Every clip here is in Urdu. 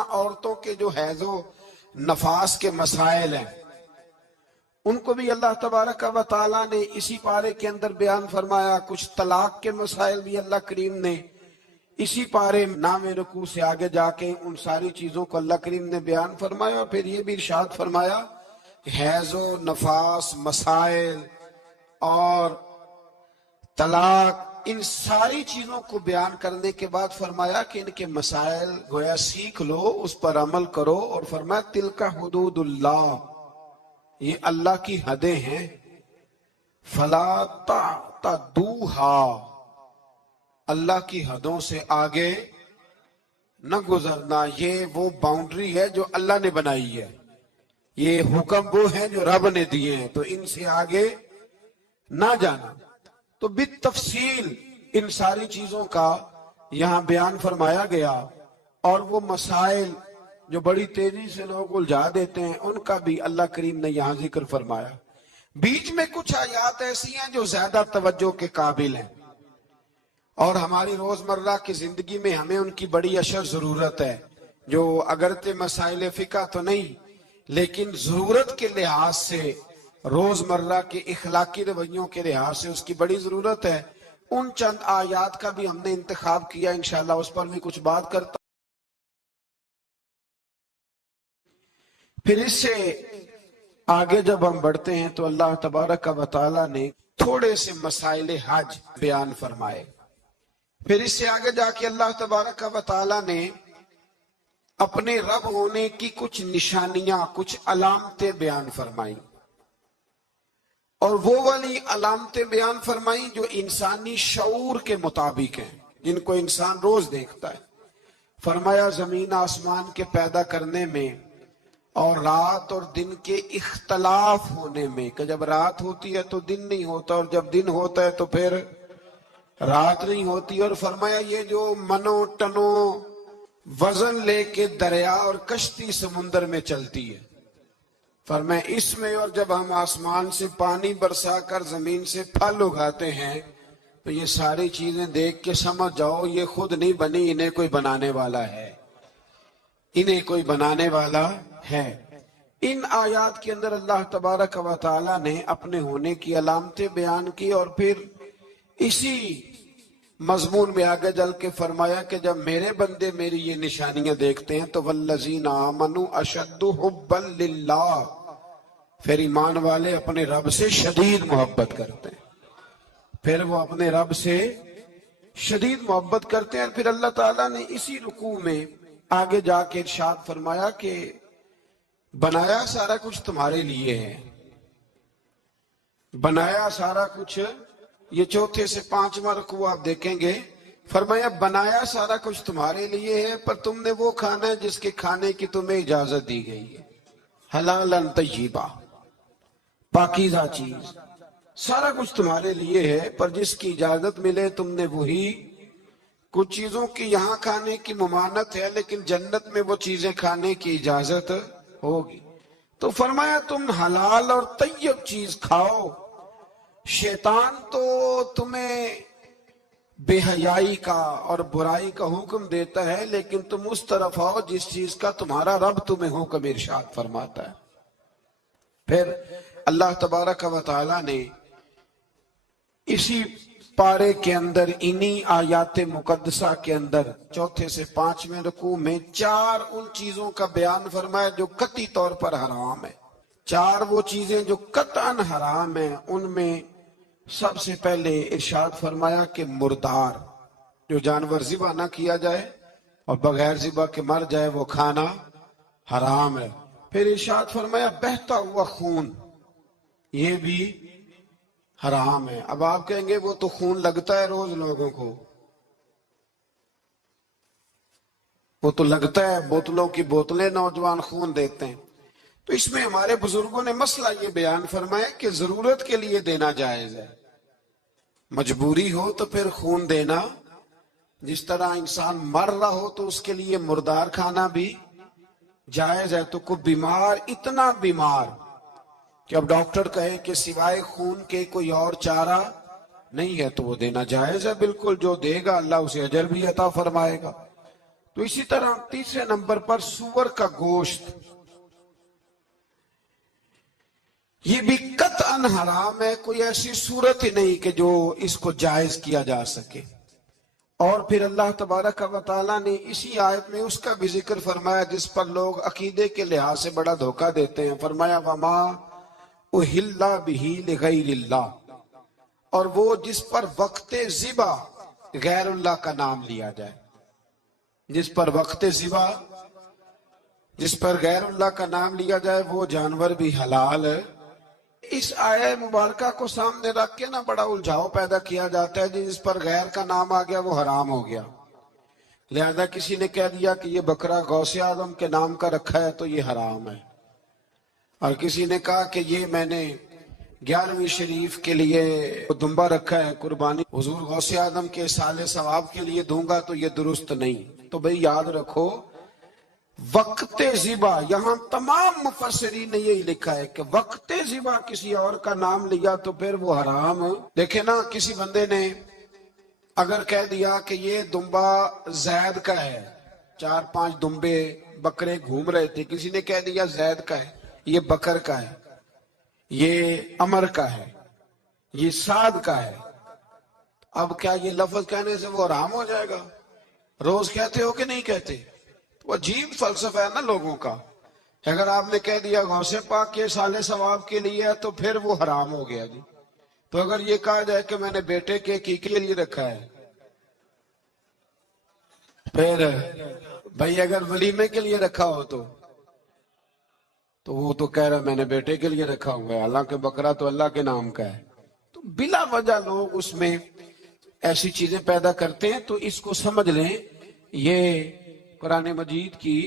عورتوں کے جو حیض و نفاس کے مسائل ہیں ان کو بھی اللہ تبارک و تعالیٰ نے اسی پارے کے اندر بیان فرمایا. کچھ طلاق کے مسائل بھی اللہ کریم نے اسی پارے نام رکوع سے آگے جا کے ان ساری چیزوں کو اللہ کریم نے بیان فرمایا. اور پھر یہ بھی ارشاد فرمایا حیض و نفاس مسائل اور طلاق ان ساری چیزوں کو بیان کرنے کے بعد فرمایا کہ ان کے مسائل گویا سیکھ لو، اس پر عمل کرو. اور فرمایا تلک حدود اللہ، یہ اللہ کی حدیں ہیں. فلا تعتدوها، اللہ کی حدوں سے آگے نہ گزرنا. یہ وہ باؤنڈری ہے جو اللہ نے بنائی ہے، یہ حکم وہ ہیں جو رب نے دیے ہیں، تو ان سے آگے نہ جانا. تو بالتفصیل ان ساری چیزوں کا یہاں بیان فرمایا گیا. اور وہ مسائل جو بڑی تیزی سے لوگ الجھا دیتے ہیں ان کا بھی اللہ کریم نے یہاں ذکر فرمایا. بیچ میں کچھ آیات ایسی ہیں جو زیادہ توجہ کے قابل ہیں اور ہماری روزمرہ کی زندگی میں ہمیں ان کی بڑی اشد ضرورت ہے، جو اگرچہ مسائل فقہ تو نہیں لیکن ضرورت کے لحاظ سے، روزمرہ کے اخلاقی رویوں کے لحاظ سے اس کی بڑی ضرورت ہے. ان چند آیات کا بھی ہم نے انتخاب کیا، انشاءاللہ اس پر بھی کچھ بات کرتا. پھر اس سے آگے جب ہم بڑھتے ہیں تو اللہ تبارک و تعالیٰ نے تھوڑے سے مسائل حج بیان فرمائے. پھر اس سے آگے جا کے اللہ تبارک و تعالیٰ نے اپنے رب ہونے کی کچھ نشانیاں، کچھ علامتیں بیان فرمائیں. اور وہ والی علامتیں بیان فرمائیں جو انسانی شعور کے مطابق ہیں، جن کو انسان روز دیکھتا ہے. فرمایا زمین آسمان کے پیدا کرنے میں اور رات اور دن کے اختلاف ہونے میں، کہ جب رات ہوتی ہے تو دن نہیں ہوتا اور جب دن ہوتا ہے تو پھر رات نہیں ہوتی. اور فرمایا یہ جو منو ٹنو وزن لے کے دریا اور کشتی سمندر میں چلتی ہے، فرمایا اس میں اور جب ہم آسمان سے پانی برسا کر زمین سے پھل اگاتے ہیں تو یہ ساری چیزیں دیکھ کے سمجھ جاؤ یہ خود نہیں بنی، انہیں کوئی بنانے والا ہے، انہیں کوئی بنانے والا ہے. ان آیات کے اندر اللہ تبارک و تعالیٰ نے اپنے ہونے کی علامتیں بیان کی. اور پھر اسی مضمون میں آگے جل کے فرمایا کہ جب میرے بندے میری یہ نشانیاں دیکھتے ہیں تو والذین آمنوا اشد حبا للہ، پھر ایمان والے اپنے رب سے شدید محبت کرتے ہیں. پھر وہ اپنے رب سے شدید محبت کرتے ہیں. پھر اللہ تعالیٰ نے اسی رکوع میں آگے جا کے ارشاد فرمایا کہ بنایا سارا کچھ تمہارے لیے ہے، بنایا سارا کچھ. یہ چوتھے سے پانچواں رکوع آپ دیکھیں گے، فرمایا بنایا سارا کچھ تمہارے لیے ہے پر تم نے وہ کھانا ہے جس کے کھانے کی تمہیں اجازت دی گئی ہے، حلالا طیبا، پاکیزہ چیز. سارا کچھ تمہارے لیے ہے پر جس کی اجازت ملے تم نے وہی. کچھ چیزوں کی یہاں کھانے کی ممانعت ہے لیکن جنت میں وہ چیزیں کھانے کی اجازت ہوگی. تو فرمایا تم حلال اور طیب چیز کھاؤ. شیطان تو تمہیں بے حیائی کا اور برائی کا حکم دیتا ہے لیکن تم اس طرف آؤ جس چیز کا تمہارا رب تمہیں حکم ارشاد فرماتا ہے. پھر اللہ تبارک و تعالیٰ نے اسی پارے کے اندر انہی آیات مقدسہ کے اندر چوتھے سے پانچویں رکوع میں چار ان چیزوں کا بیان فرمایا جو قطعی طور پر حرام ہے. چار وہ چیزیں جو قطعاً حرام ہیں، ان میں سب سے پہلے ارشاد فرمایا کہ مردار، جو جانور ذبح نہ کیا جائے اور بغیر ذبح کے مر جائے وہ کھانا حرام ہے. پھر ارشاد فرمایا بہتا ہوا خون، یہ بھی حرام ہے. اب آپ کہیں گے وہ تو خون لگتا ہے روز لوگوں کو، وہ تو لگتا ہے، بوتلوں کی بوتلیں نوجوان خون دیتے ہیں. تو اس میں ہمارے بزرگوں نے مسئلہ یہ بیان فرمایا کہ ضرورت کے لیے دینا جائز ہے، مجبوری ہو تو پھر خون دینا، جس طرح انسان مر رہا ہو تو اس کے لیے مردار کھانا بھی جائز ہے. تو کوئی بیمار اتنا بیمار کہ اب ڈاکٹر کہے کہ سوائے خون کے کوئی اور چارہ نہیں ہے تو وہ دینا جائز ہے بالکل. جو دے گا اللہ اسے اجر بھی عطا فرمائے گا. تو اسی طرح تیسرے نمبر پر سور کا گوشت، یہ بھی قطعاً حرام ہے، کوئی ایسی صورت ہی نہیں کہ جو اس کو جائز کیا جا سکے۔ اور پھر اللہ تبارک و تعالیٰ نے اسی آیت میں اس کا بھی ذکر فرمایا جس پر لوگ عقیدے کے لحاظ سے بڑا دھوکہ دیتے ہیں، فرمایا وما اہل بہ لغیر اللہ، اور وہ جس پر وقت ذبح غیر اللہ کا نام لیا جائے، جس پر وقت ذبح، جس پر غیر اللہ کا نام لیا جائے وہ جانور بھی حلال ہے۔ اس آیہ مبارکہ کو سامنے رکھ کے نا بڑا الجھاؤ پیدا کیا جاتا ہے، جس پر غیر کا نام آ گیا وہ حرام ہو گیا، لہذا کسی نے کہہ دیا کہ یہ بکرا غوث اعظم کے نام کا رکھا ہے تو یہ حرام ہے، اور کسی نے کہا کہ یہ میں نے 11ویں شریف کے لیے دمبا رکھا ہے قربانی حضور غوث اعظم کے سال ثواب کے لیے دوں گا تو یہ درست نہیں۔ تو بھئی یاد رکھو وقت ذبح، یہاں تمام مفسرین نے یہی لکھا ہے کہ وقت ذبح کسی اور کا نام لیا تو پھر وہ حرام۔ دیکھیں نا کسی بندے نے اگر کہہ دیا کہ یہ دمبا زید کا ہے، 4-5 دمبے بکرے گھوم رہے تھے، کسی نے کہہ دیا زید کا ہے، یہ بکر کا ہے، یہ عمر کا ہے، یہ سعد کا ہے، اب کیا یہ لفظ کہنے سے وہ حرام ہو جائے گا؟ روز کہتے ہو کہ نہیں کہتے؟ وہ عجیب فلسفہ ہے نا لوگوں کا۔ اگر آپ نے کہہ دیا غوث پاک کے سال ثواب کے لیے ہے تو پھر وہ حرام ہو گیا جی۔ تو اگر یہ کہا جائے کہ میں نے بیٹے کے کے لیے رکھا ہے، پھر بھائی اگر ولیمے کے لیے رکھا ہو تو وہ تو کہہ رہا میں نے بیٹے کے لیے رکھا ہوا ہے، حالانکہ بکرا تو اللہ کے نام کا ہے۔ تو بلا وجہ لوگ اس میں ایسی چیزیں پیدا کرتے ہیں، تو اس کو سمجھ لیں یہ قرآن مجید کی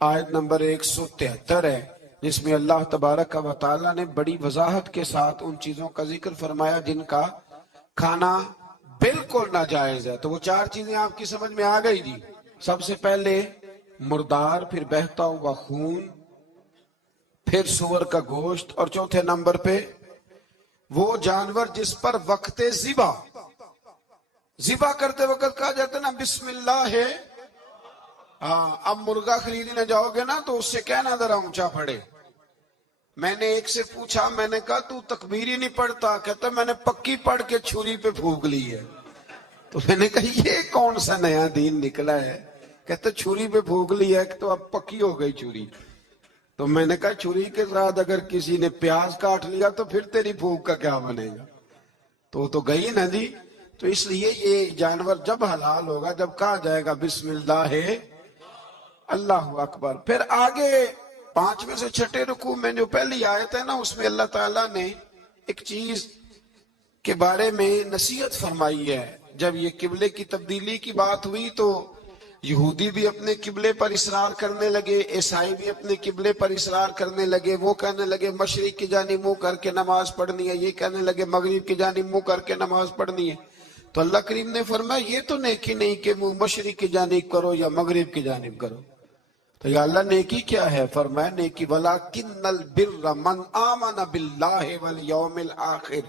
آیت نمبر 173 ہے جس میں اللہ تبارک و تعالیٰ نے بڑی وضاحت کے ساتھ ان چیزوں کا ذکر فرمایا جن کا کھانا بالکل ناجائز ہے۔ تو وہ 4 چیزیں آپ کی سمجھ میں آ گئی جی۔ سب سے پہلے مردار، پھر بہتا ہوا خون، پھر سور کا گوشت، اور چوتھے نمبر پہ وہ جانور جس پر وقت ذبح کرتے وقت کہا جاتا ہے نا بسم اللہ ہے۔ ہاں اب مرغا خریدنے جاؤ گے نا تو اس سے کہنا ذرا اونچا پڑے۔ میں نے ایک سے پوچھا، میں نے کہا تو تکبیر ہی نہیں پڑھتا؟ کہتا میں نے پکی پڑھ کے چھری پہ پھونک لی ہے۔ تو میں نے کہا یہ کون سا نیا دین نکلا ہے؟ کہتا چھری پہ پھونک لی ہے تو اب پکی ہو گئی چھری۔ تو میں نے کہا چھری کے ساتھ اگر کسی نے پیاز کاٹ لیا تو پھر تیری پھونک کا کیا بنے گا؟ تو گئی نا جی۔ تو اس لیے یہ جانور جب حلال ہوگا جب کہا جائے گا بسم اللہ ہے اللہ اکبر۔ پھر آگے 5ویں سے 6ٹھے رکوع میں جو پہلی آیت ہے نا اس میں اللہ تعالیٰ نے ایک چیز کے بارے میں نصیحت فرمائی ہے۔ جب یہ قبلے کی تبدیلی کی بات ہوئی تو یہودی بھی اپنے قبلے پر اصرار کرنے لگے، عیسائی بھی اپنے قبلے پر اصرار کرنے لگے۔ وہ کہنے لگے مشرق کی جانب منہ کر کے نماز پڑھنی ہے، یہ کہنے لگے مغرب کی جانب منہ کر کے نماز پڑھنی ہے۔ تو اللہ کریم نے فرمایا یہ تو نیکی نہیں کہ منہ مشرق کی جانب کرو یا مغرب کی جانب کرو۔ تو یا اللہ نیکی کیا ہے؟ فرمایا نیکی وَلَكِنَّ الْبِرَّ مَنْ آمَنَ بِاللَّهِ وَالْيَوْمِ الْآخِرِ،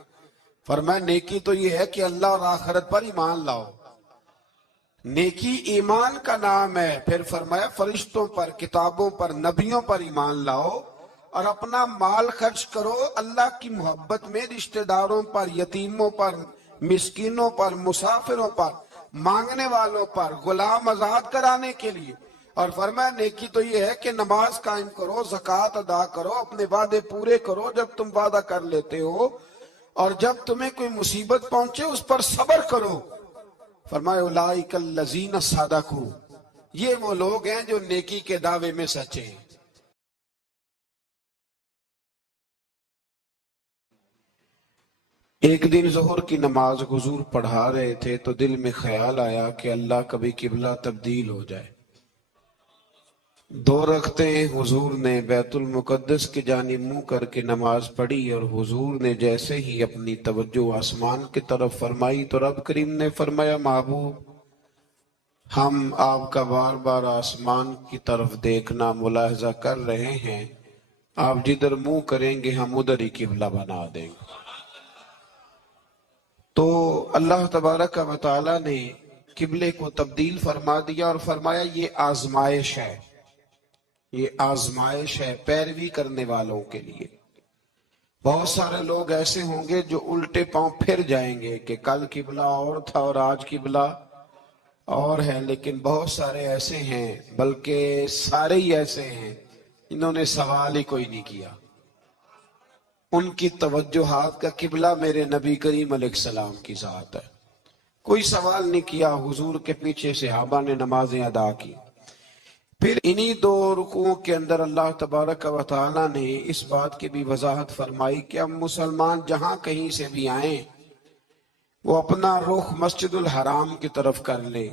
فرمایا نیکی تو یہ ہے کہ اللہ اور آخرت پر ایمان لاؤ۔ نیکی ایمان کا نام ہے۔ پھر فرمایا فرشتوں پر، کتابوں پر، نبیوں پر ایمان لاؤ، اور اپنا مال خرچ کرو اللہ کی محبت میں، رشتہ داروں پر، یتیموں پر، مسکینوں پر، مسافروں پر، مانگنے والوں پر، غلام آزاد کرانے کے لیے۔ اور فرمایا نیکی تو یہ ہے کہ نماز قائم کرو، زکوٰۃ ادا کرو، اپنے وعدے پورے کرو جب تم وعدہ کر لیتے ہو، اور جب تمہیں کوئی مصیبت پہنچے اس پر صبر کرو۔ فرمایا اولئک الذین صدقوا، یہ وہ لوگ ہیں جو نیکی کے دعوے میں سچے ہیں۔ ایک دن ظہر کی نماز حضور پڑھا رہے تھے تو دل میں خیال آیا کہ اللہ کبھی قبلہ تبدیل ہو جائے۔ 2 رکعتیں حضور نے بیت المقدس کی جانب منہ کر کے نماز پڑھی، اور حضور نے جیسے ہی اپنی توجہ آسمان کی طرف فرمائی تو رب کریم نے فرمایا محبوب ہم آپ کا بار بار آسمان کی طرف دیکھنا ملاحظہ کر رہے ہیں، آپ جدھر منہ کریں گے ہم ادھر ہی قبلہ بنا دیں گے۔ تو اللہ تبارک و تعالیٰ نے قبلے کو تبدیل فرما دیا اور فرمایا یہ آزمائش ہے، یہ آزمائش ہے پیروی کرنے والوں کے لیے۔ بہت سارے لوگ ایسے ہوں گے جو الٹے پاؤں پھر جائیں گے کہ کل قبلہ اور تھا اور آج قبلہ اور ہے، لیکن بہت سارے ایسے ہیں، بلکہ سارے ہی ایسے ہیں، انہوں نے سوال ہی کوئی نہیں کیا۔ ان کی توجہات کا قبلہ میرے نبی کریم علیہ السلام کی ذات ہے، کوئی سوال نہیں کیا، حضور کے پیچھے صحابہ نے نمازیں ادا کی۔ پھر انہی دو رکوعوں کے اندر اللہ تبارک و تعالی نے اس بات کی بھی وضاحت فرمائی کہ اب مسلمان جہاں کہیں سے بھی آئیں وہ اپنا رخ مسجد الحرام کی طرف کر لیں،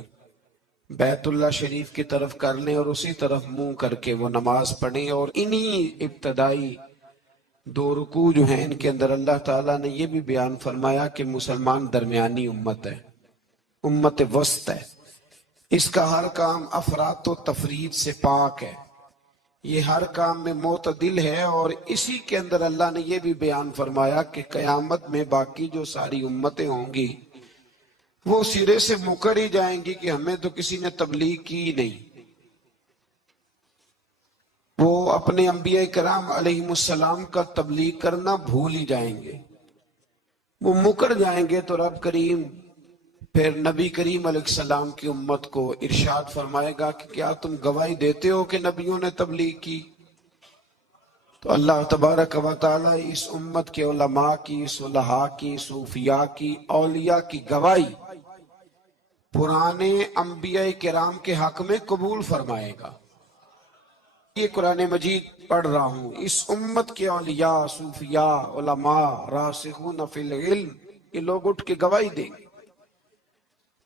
بیت اللہ شریف کی طرف کر لیں اور اسی طرف منہ کر کے وہ نماز پڑھیں۔ اور انہی ابتدائی دو رکوع جو ہیں ان کے اندر اللہ تعالیٰ نے یہ بھی بیان فرمایا کہ مسلمان درمیانی امت ہے، امت وسط ہے، اس کا ہر کام افراط و تفرید سے پاک ہے، یہ ہر کام میں معتدل ہے۔ اور اسی کے اندر اللہ نے یہ بھی بیان فرمایا کہ قیامت میں باقی جو ساری امتیں ہوں گی وہ سرے سے مکر ہی جائیں گی کہ ہمیں تو کسی نے تبلیغ کی نہیں، وہ اپنے انبیاء کرام علیہ السلام کا تبلیغ کرنا بھول ہی جائیں گے، وہ مکر جائیں گے۔ تو رب کریم پھر نبی کریم علیہ السلام کی امت کو ارشاد فرمائے گا کہ کیا تم گواہی دیتے ہو کہ نبیوں نے تبلیغ کی؟ تو اللہ تبارک و تعالی اس امت کے علماء کی، صلحاء کی، صوفیاء کی، اولیاء کی گواہی پرانے انبیاء کرام کے حق میں قبول فرمائے گا۔ یہ قرآن مجید پڑھ رہا ہوں، اس امت کے اولیاء، صوفیاء، علماء، راسخون فی العلم، یہ لوگ اٹھ کے گواہی دیں گے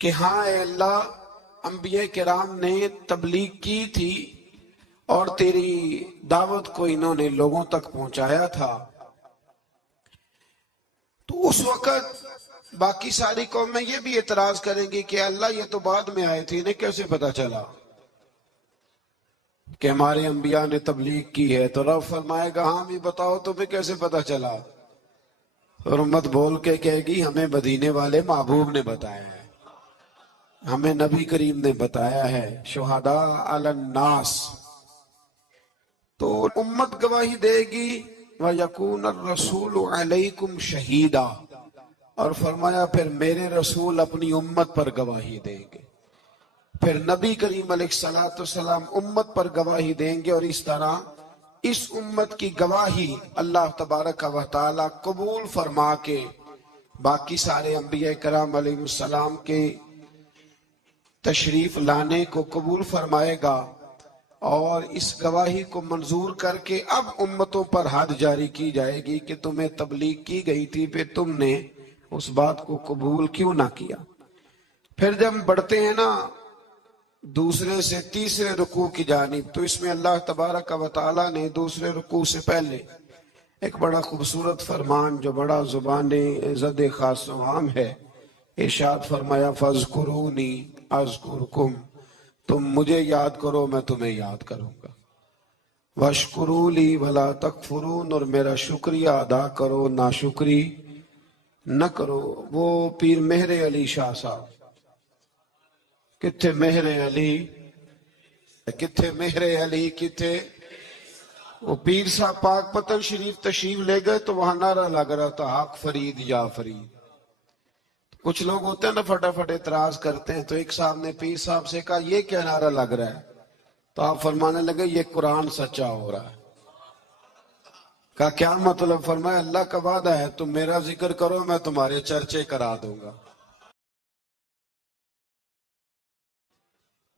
کہ ہاں اے اللہ، انبیاء کرام نے تبلیغ کی تھی اور تیری دعوت کو انہوں نے لوگوں تک پہنچایا تھا۔ تو اس وقت باقی ساری قومیں یہ بھی اعتراض کریں گی کہ اللہ یہ تو بعد میں آئے تھے، انہیں کیسے پتا چلا کہ ہمارے انبیاء نے تبلیغ کی ہے؟ تو رب فرمائے گا ہاں بھی بتاؤ تمہیں کیسے پتا چلا؟ اور امت بول کے کہے گی ہمیں مدینے والے محبوب نے بتایا ہے، ہمیں نبی کریم نے بتایا ہے، شہداء علی الناس۔ تو امت گواہی دے گی وَيَكُونَ الرَّسُولُ عَلَيْكُمْ شَهِيدًا، اور فرمایا پھر میرے رسول اپنی امت پر گواہی دیں گے، پھر نبی کریم علیہ السلام امت پر گواہی دیں گے، اور اس طرح اس امت کی گواہی اللہ تبارک و تعالی قبول فرما کے باقی سارے انبیاء کرام علیہ السلام کے تشریف لانے کو قبول فرمائے گا، اور اس گواہی کو منظور کر کے اب امتوں پر حد جاری کی جائے گی کہ تمہیں تبلیغ کی گئی تھی، پھر تم نے اس بات کو قبول کیوں نہ کیا۔ پھر جب بڑھتے ہیں نا دوسرے سے تیسرے رکوع کی جانب، تو اس میں اللہ تبارک و تعالی نے دوسرے رکوع سے پہلے ایک بڑا خوبصورت فرمان جو بڑا زبان زد خاص و عام ہے، ارشاد فرمایا فَاذْكُرُونِي أَذْكُرْكُمْ، تم مجھے یاد کرو میں تمہیں یاد کروں گا، وَاشْكُرُوا لِي وَلَا تَكْفُرُونَ، اور میرا شکریہ ادا کرو ناشکری نہ کرو۔ وہ پیر مہر علی شاہ صاحب، کتھے مہر علی، کتھے مہر علی، کتھے وہ پیر صاحب پاک پتن شریف تشریف لے گئے تو وہاں نعرہ لگ رہا تھا حق فرید یا فرید۔ کچھ لوگ ہوتے ہیں نا فٹافٹ اعتراض کرتے ہیں، تو ایک صاحب نے پیر صاحب سے کہا یہ کیا نعرہ لگ رہا ہے؟ تو آپ فرمانے لگے یہ قرآن سچا ہو رہا ہے۔ کہا کیا مطلب؟ فرمایا اللہ کا وعدہ ہے تم میرا ذکر کرو میں تمہارے چرچے کرا دوں گا۔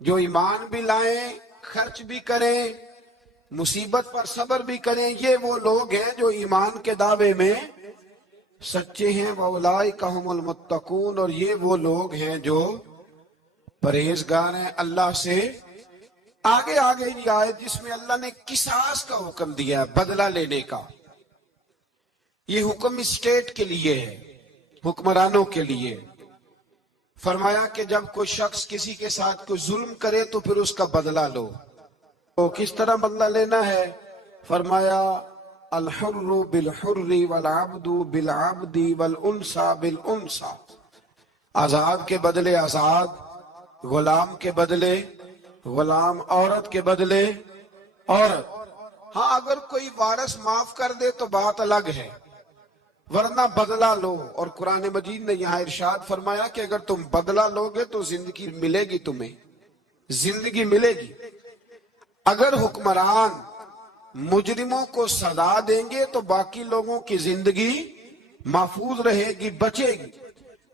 جو ایمان بھی لائیں، خرچ بھی کریں، مصیبت پر صبر بھی کریں، یہ وہ لوگ ہیں جو ایمان کے دعوے میں سچے ہیں۔ وَأُولَئِكَ هُمُ الْمُتَّقُونَ، اور یہ وہ لوگ ہیں جو پرہیزگار ہیں اللہ سے۔ آگے یہ آیت جس میں اللہ نے قصاص کا حکم دیا ہے، بدلہ لینے کا، یہ حکم اسٹیٹ کے لیے ہے، حکمرانوں کے لیے۔ فرمایا کہ جب کوئی شخص کسی کے ساتھ کوئی ظلم کرے تو پھر اس کا بدلہ لو۔ تو کس طرح بدلہ لینا ہے؟ فرمایا الحر بالحر والعبد بالعبد والانثى بالانثى، آزاد کے بدلے آزاد، غلام کے بدلے غلام، عورت کے بدلے عورت۔ ہاں اگر کوئی وارث معاف کر دے تو بات الگ ہے، ورنہ بدلہ لو۔ اور قرآن مجید نے یہاں ارشاد فرمایا کہ اگر تم بدلہ لو گے تو زندگی ملے گی، تمہیں زندگی ملے گی۔ اگر حکمران مجرموں کو سزا دیں گے تو باقی لوگوں کی زندگی محفوظ رہے گی، بچے گی۔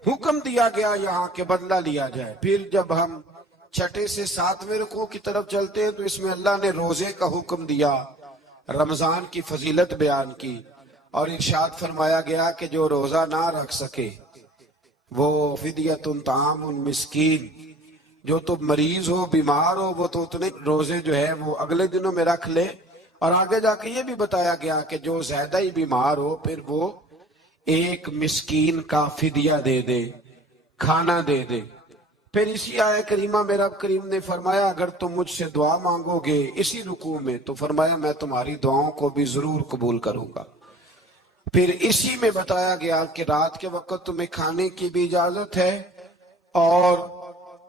حکم دیا گیا یہاں کہ بدلہ لیا جائے۔ پھر جب ہم چھٹے سے 7ویں رکوع کی طرف چلتے ہیں تو اس میں اللہ نے روزے کا حکم دیا، رمضان کی فضیلت بیان کی، اور ارشاد فرمایا گیا کہ جو روزہ نہ رکھ سکے وہ فدیۃ طعام مسکین، جو تو مریض ہو بیمار ہو وہ تو اتنے روزے جو ہے وہ اگلے دنوں میں رکھ لے۔ اور آگے جا کے یہ بھی بتایا گیا کہ جو زیادہ ہی بیمار ہو پھر وہ ایک مسکین کا فدیہ دے دے، کھانا دے دے۔ پھر اسی آیہ کریمہ میں رب کریم نے فرمایا اگر تم مجھ سے دعا مانگو گے اسی رکوع میں تو فرمایا میں تمہاری دعاؤں کو بھی ضرور قبول کروں گا۔ پھر اسی میں بتایا گیا کہ رات کے وقت تمہیں کھانے کی بھی اجازت ہے اور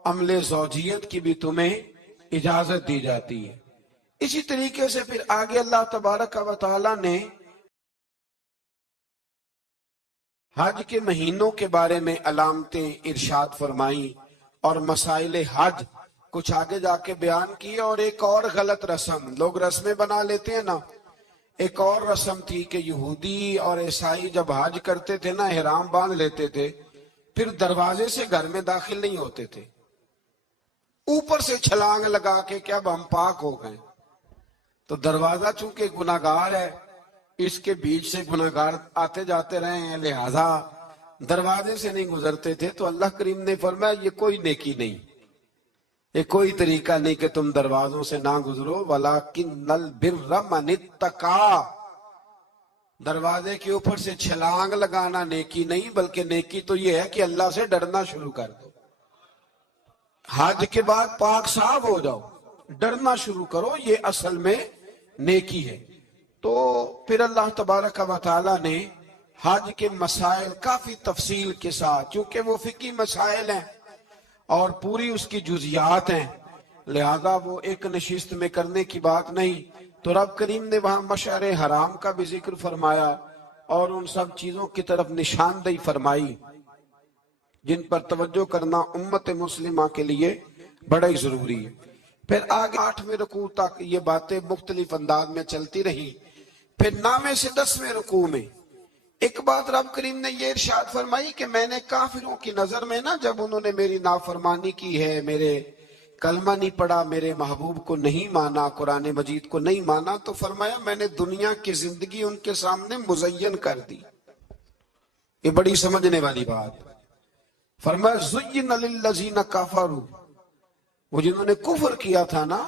عمل زوجیت کی بھی تمہیں اجازت دی جاتی ہے۔ اسی طریقے سے پھر آگے اللہ تبارک و تعالی نے حج کے مہینوں کے بارے میں علامتیں ارشاد فرمائیں اور مسائل حج کچھ آگے جا کے بیان کی۔ اور ایک اور غلط رسم لوگ رسمیں بنا لیتے ہیں نا، ایک اور رسم تھی کہ یہودی اور عیسائی جب حج کرتے تھے نا احرام باندھ لیتے تھے، پھر دروازے سے گھر میں داخل نہیں ہوتے تھے، اوپر سے چھلانگ لگا کے کہ اب ہم پاک ہو گئے۔ تو دروازہ چونکہ گناہگار ہے، اس کے بیچ سے گناہگار آتے جاتے رہے ہیں، لہذا دروازے سے نہیں گزرتے تھے۔ تو اللہ کریم نے فرمایا یہ کوئی نیکی نہیں، یہ کوئی طریقہ نہیں کہ تم دروازوں سے نہ گزرو، وَلَٰكِنَّ الْبِرَّ مَنِ اتَّقَىٰ۔ دروازے کے اوپر سے چھلانگ لگانا نیکی نہیں، بلکہ نیکی تو یہ ہے کہ اللہ سے ڈرنا شروع کر دو۔ حج کے بعد پاک صاف ہو جاؤ، ڈرنا شروع کرو، یہ اصل میں نیکی ہے۔ تو پھر اللہ تبارک و تعالی نے حج کے مسائل کافی تفصیل کے ساتھ، چونکہ وہ فقہی مسائل ہیں اور پوری اس کی جزیات ہیں، لہذا وہ ایک نشست میں کرنے کی بات نہیں۔ تو رب کریم نے وہاں مشعر حرام کا بھی ذکر فرمایا اور ان سب چیزوں کی طرف نشاندہی فرمائی جن پر توجہ کرنا امت مسلمہ کے لیے بڑا ہی ضروری ہے۔ پھر آگے 8ویں رکوع تک یہ باتیں مختلف انداز میں چلتی رہی۔ پھر 9ویں سے 10ویں رکوع میں ایک بات رب کریم نے یہ ارشاد فرمائی کہ میں نے کافروں کی نظر میں نا جب انہوں نے میری نافرمانی کی ہے، میرے کلمہ نہیں پڑھا، میرے محبوب کو نہیں مانا، قرآن مجید کو نہیں مانا، تو فرمایا میں نے دنیا کی زندگی ان کے سامنے مزین کر دی۔ یہ بڑی سمجھنے والی بات۔ فرمایا زُيِّنَ لِلَّذِينَ كَفَرُوا، وہ جنہوں نے کفر کیا تھا نا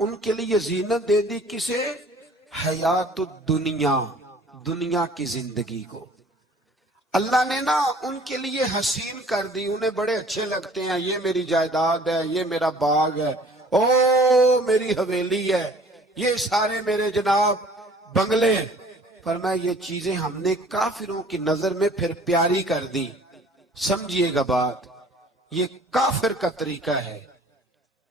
ان کے لیے زینت دے دی، کسے؟ حیات الدنیا، دنیا کی زندگی کو اللہ نے نا ان کے لیے حسین کر دی، انہیں بڑے اچھے لگتے ہیں، یہ میری جائیداد ہے، یہ میرا باغ ہے، او میری حویلی ہے، یہ سارے میرے جناب بنگلے۔ فرمایا یہ چیزیں ہم نے کافروں کی نظر میں پھر پیاری کر دی۔ سمجھیے گا بات، یہ کافر کا طریقہ ہے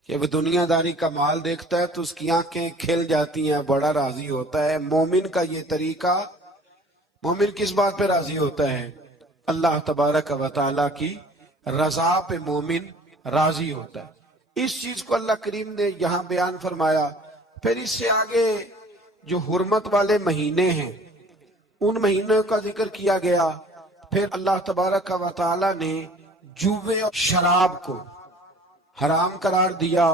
کہ وہ دنیا داری کا مال دیکھتا ہے تو اس کی آنکھیں کھل جاتی ہیں، بڑا راضی ہوتا ہے۔ مومن کا یہ طریقہ، مومن کس بات پہ راضی ہوتا ہے؟ اللہ تبارک و تعالیٰ کی رضا پہ مومن راضی ہوتا ہے۔ اس چیز کو اللہ کریم نے یہاں بیان فرمایا۔ پھر اس سے آگے جو حرمت والے مہینے ہیں ان مہینوں کا ذکر کیا گیا۔ پھر اللہ تبارک و تعالیٰ نے جوے اور شراب کو حرام قرار دیا۔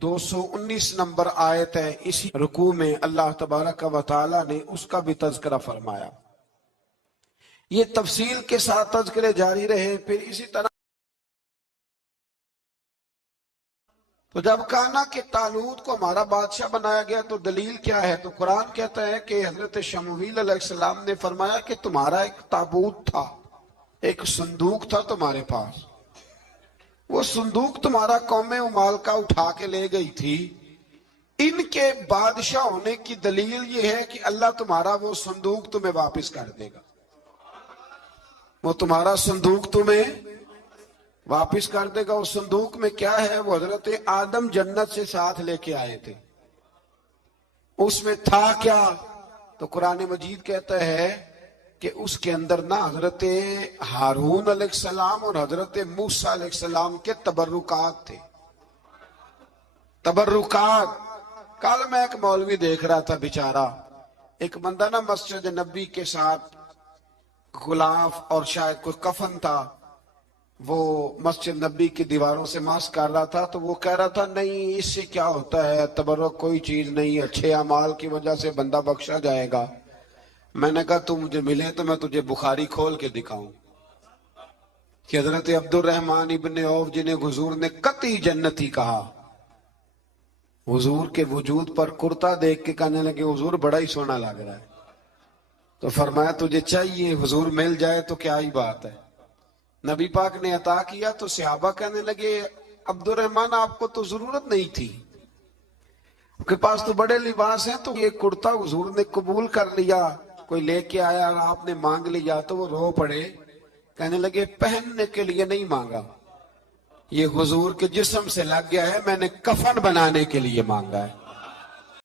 219 نمبر آیت ہے، اسی رکوع میں اللہ تبارک و تعالیٰ نے اس کا بھی تذکرہ فرمایا۔ یہ تفصیل کے ساتھ تذکرے جاری رہے۔ پھر اسی طرح تو جب کہا نا کہ طالوت کو ہمارا بادشاہ بنایا گیا تو دلیل کیا ہے؟ تو قرآن کہتا ہے کہ حضرت شمویل علیہ السلام نے فرمایا کہ تمہارا ایک تابوت تھا، ایک صندوق تھا تمہارے پاس، وہ صندوق تمہارا قوم ممالکہ اٹھا کے لے گئی تھی۔ ان کے بادشاہ ہونے کی دلیل یہ ہے کہ اللہ تمہارا وہ صندوق تمہیں واپس کر دے گا، وہ تمہارا صندوق تمہیں واپس کر دے گا. اس صندوق میں کیا ہے؟ وہ حضرت آدم جنت سے ساتھ لے کے آئے تھے. اس میں تھا کیا؟ تو قرآن مجید کہتا ہے کہ اس کے اندر نہ حضرت ہارون علیہ السلام اور حضرت موسیٰ علیہ السلام کے تبرکات تھے. تبرکات. کل میں ایک مولوی دیکھ رہا تھا بیچارہ، ایک بندہ نا مسجد نبی کے ساتھ غلاف اور شاید کوئی کفن تھا، وہ مسجد نبی کی دیواروں سے ماس کر رہا تھا. تو وہ کہہ رہا تھا نہیں اس سے کیا ہوتا ہے، تبرک کوئی چیز نہیں، اچھے اعمال کی وجہ سے بندہ بخشا جائے گا. میں نے کہا تو مجھے ملے تو میں تجھے بخاری کھول کے دکھاؤں کہ حضرت عبد الرحمن ابن عوف جنہیں حضور نے قطعی جنتی کہا، حضور کے وجود پر کرتا دیکھ کے کہنے لگے حضور بڑا ہی سونا لگ رہا ہے. تو فرمایا تجھے چاہیے حضور مل جائے تو کیا ہی بات ہے. نبی پاک نے عطا کیا تو صحابہ کہنے لگے عبد الرحمن آپ کو تو ضرورت نہیں تھی، آپ کے پاس تو بڑے لباس ہیں، تو یہ کرتا حضور نے قبول کر لیا، کوئی لے کے آیا اور آپ نے مانگ لیا. تو وہ رو پڑے، کہنے لگے پہننے کے لیے نہیں مانگا، یہ حضور کے جسم سے لگ گیا ہے، میں نے کفن بنانے کے لیے مانگا ہے.